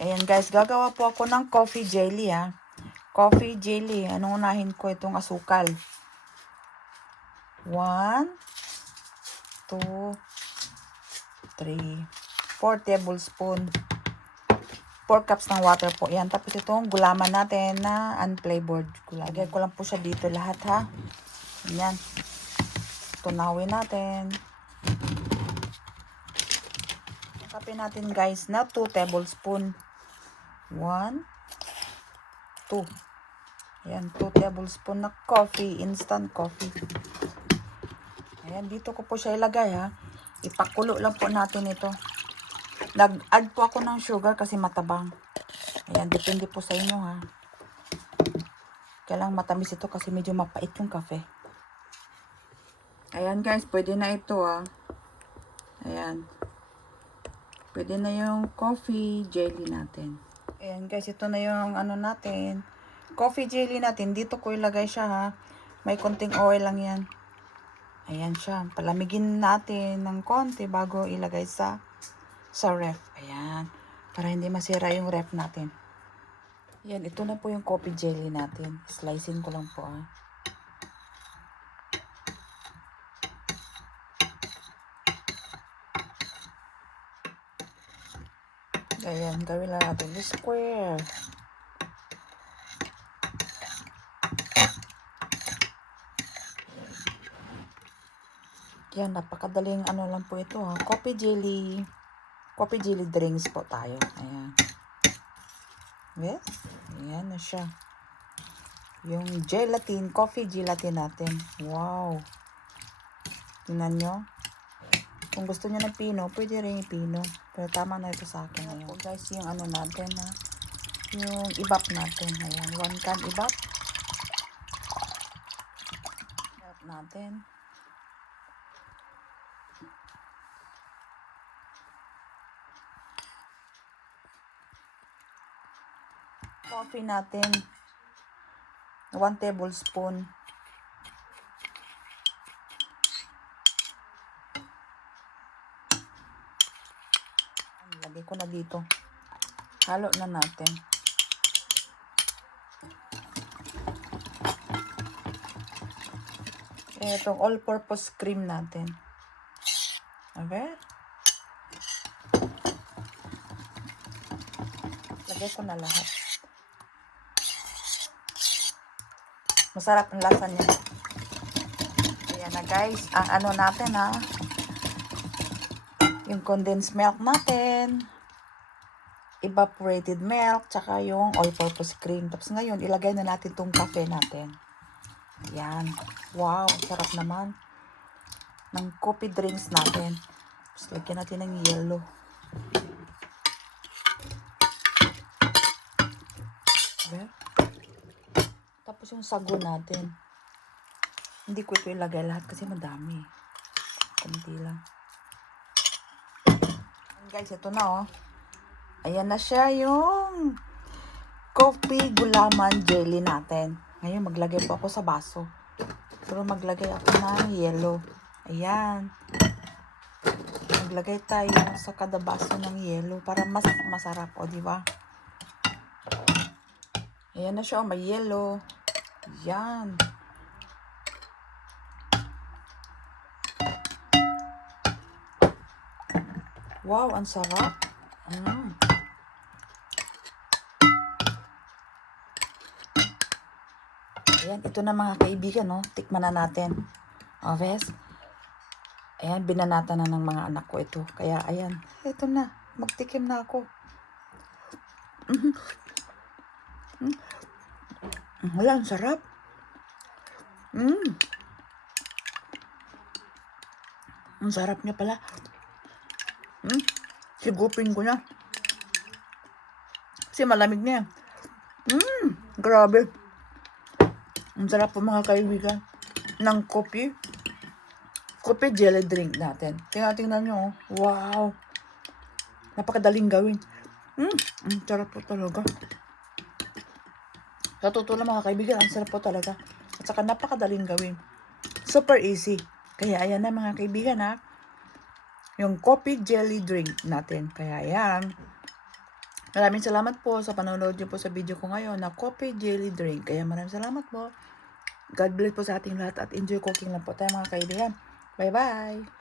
Ayan guys, gagawa po ako ng coffee jelly ha. Coffee jelly. Anong unahin ko itong asukal? 1, 2, 3, 4 tablespoon. 4 cups ng water po. Yan. Tapos itong gulaman natin na unflavored gulaman. Lagay ko lang po siya dito lahat ha. Yan. Tunawin natin. Kape natin guys na 2 tablespoon. 1, 2. Ayan, 2 tablespoon na coffee, instant coffee. Ayan, dito ko po siya ilagay ha. Ipakulo lang po natin ito. Nag-add po ako ng sugar kasi matabang. Ayan, depende po sa inyo ha. Kailangan matamis ito kasi medyo mapait yung kape. Ayan guys, pwede na ito ha. Ayan. Pwede na yung coffee jelly natin. Ayan guys, ito na yung ano natin. Coffee jelly natin. Dito ko ilagay siya ha. May konting oil lang yan. Ayan siya. Palamigin natin ng konti bago ilagay sa ref. Ayan. Para hindi masira yung ref natin. Ayan, ito na po yung coffee jelly natin. Slicein ko lang po ha. Ayan, gawin lang natin yung square. Yan, napakadaling ano lang po ito ha. Coffee jelly drinks po tayo. Ayan. Yes? Ayan na siya. Yung gelatin, coffee gelatin natin. Wow. Tingnan nyo. Kung gusto nyo ng pino, pwede rin yung pino. Pero tama na ito sa akin ngayon. Guys, yung ano natin ha. Yung ibap natin. Ayan, 1 can ibap. Ibap natin. Coffee natin. 1 tablespoon. Lagay ko na dito. Halo na natin. Itong all-purpose cream natin. Okay? Lagay ko na lahat. Masarap ang lasa niya. Ayan na guys. Ang ano natin ha. Yung condensed milk natin. Evaporated milk. Tsaka yung all-purpose cream. Tapos ngayon, ilagay na natin itong kape natin. Ayan. Wow. Sarap naman. Ng coffee drinks natin. Tapos lagyan natin ng yellow. Okay. Tapos yung sago natin. Hindi ko ito ilagay lahat kasi madami. Kunti lang. And guys, ito na oh. Ayan na siya yung coffee gulaman jelly natin. Ngayon, maglagay po ako sa baso. Pero maglagay ako ng yellow. Ayan. Maglagay tayo sa kada baso ng yellow para mas masarap. O, diba? Ayan na siya. May yellow. Ayan. Wow, ang sarap. Ayan, ito na mga kaibigan, no? Tikman na natin. O, ves? Ayan, binanata na ng mga anak ko ito. Kaya, ayan, ito na. Magtikim na ako. Wala, ang sarap. Ang sarap niya pala. Sigupin ko na. Kasi malamig na yan. Grabe. Ang sarap po mga kaibigan. Ng coffee. Coffee jelly drink natin. Tingnan nyo. Oh. Wow. Napakadaling gawin. Ang sarap po talaga. Sa totoo lang mga kaibigan, ang sarap po talaga. At saka napakadaling gawin. Super easy. Kaya ayan na mga kaibigan ha. Yung coffee jelly drink natin. Kaya ayan. Maraming salamat po sa panonood niyo po sa video ko ngayon na coffee jelly drink. Kaya maraming salamat po. God bless po sa ating lahat at enjoy cooking lang po tayo mga kaibigan. Bye-bye!